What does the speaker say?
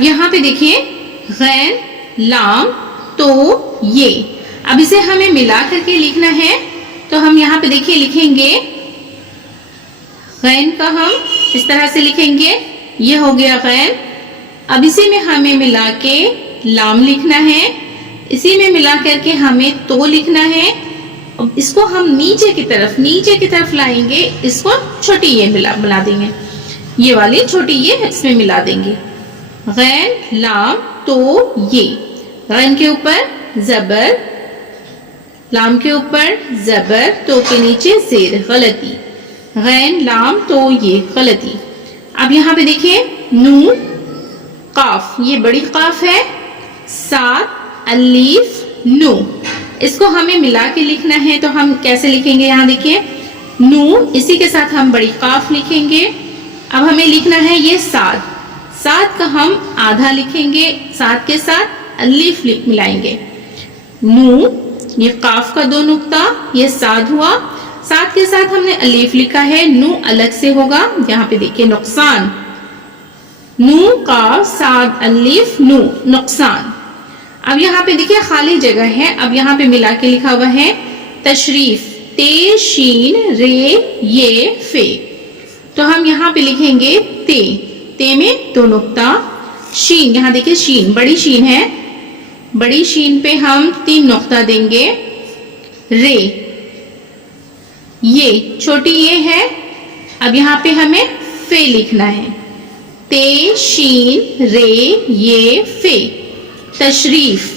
اب یہاں پہ دیکھیے غین لام تو یہ، اب اسے ہمیں ملا کر کے لکھنا ہے، تو ہم یہاں پہ دیکھیے لکھیں گے غین کا ہم اس طرح سے لکھیں گے، یہ ہو گیا غین. اب اسی میں ہمیں ملا کے لام لکھنا ہے، اسی میں ملا کر کے ہمیں تو لکھنا ہے. اس کو ہم نیچے کی طرف لائیں گے، اس کو چھوٹی یہ ملا دیں گے، یہ والی چھوٹی یہ اس میں ملا دیں گے. غین لام تو یہ، غین کے اوپر زبر، لام کے اوپر زبر، تو کے نیچے زیر، غلطی. غین لام تو یہ، غلطی. اب یہاں پہ دیکھیے نون قاف، یہ بڑی قاف ہے، سات الف نو، اس کو ہمیں ملا کے لکھنا ہے، تو ہم کیسے لکھیں گے؟ یہاں دیکھیے نو، اسی کے ساتھ ہم بڑی قاف لکھیں گے. اب ہمیں لکھنا ہے یہ سات، سات کا ہم آدھا لکھیں گے، سات کے ساتھ الف ملائیں گے. نو، یہ قاف کا دو نقطہ، یہ سات ہوا، سات کے ساتھ ہم نے الف لکھا ہے، نو الگ سے ہوگا. یہاں پہ دیکھیے نقصان، نو قاف سات الف نو، نقصان. اب یہاں پہ دیکھیے خالی جگہ ہے، اب یہاں پہ ملا کے لکھا ہوا ہے تشریف، تے شین رے یہ فے، تو ہم یہاں پہ لکھیں گے تے، تے میں دو نقطہ، شین، یہاں دیکھیے شین بڑی شین ہے، بڑی شین پہ ہم تین نقطہ دیں گے. رے، یہ چھوٹی یہ ہے، اب یہاں پہ ہمیں فے لکھنا ہے، تے شین رے یہ فے، تشریف.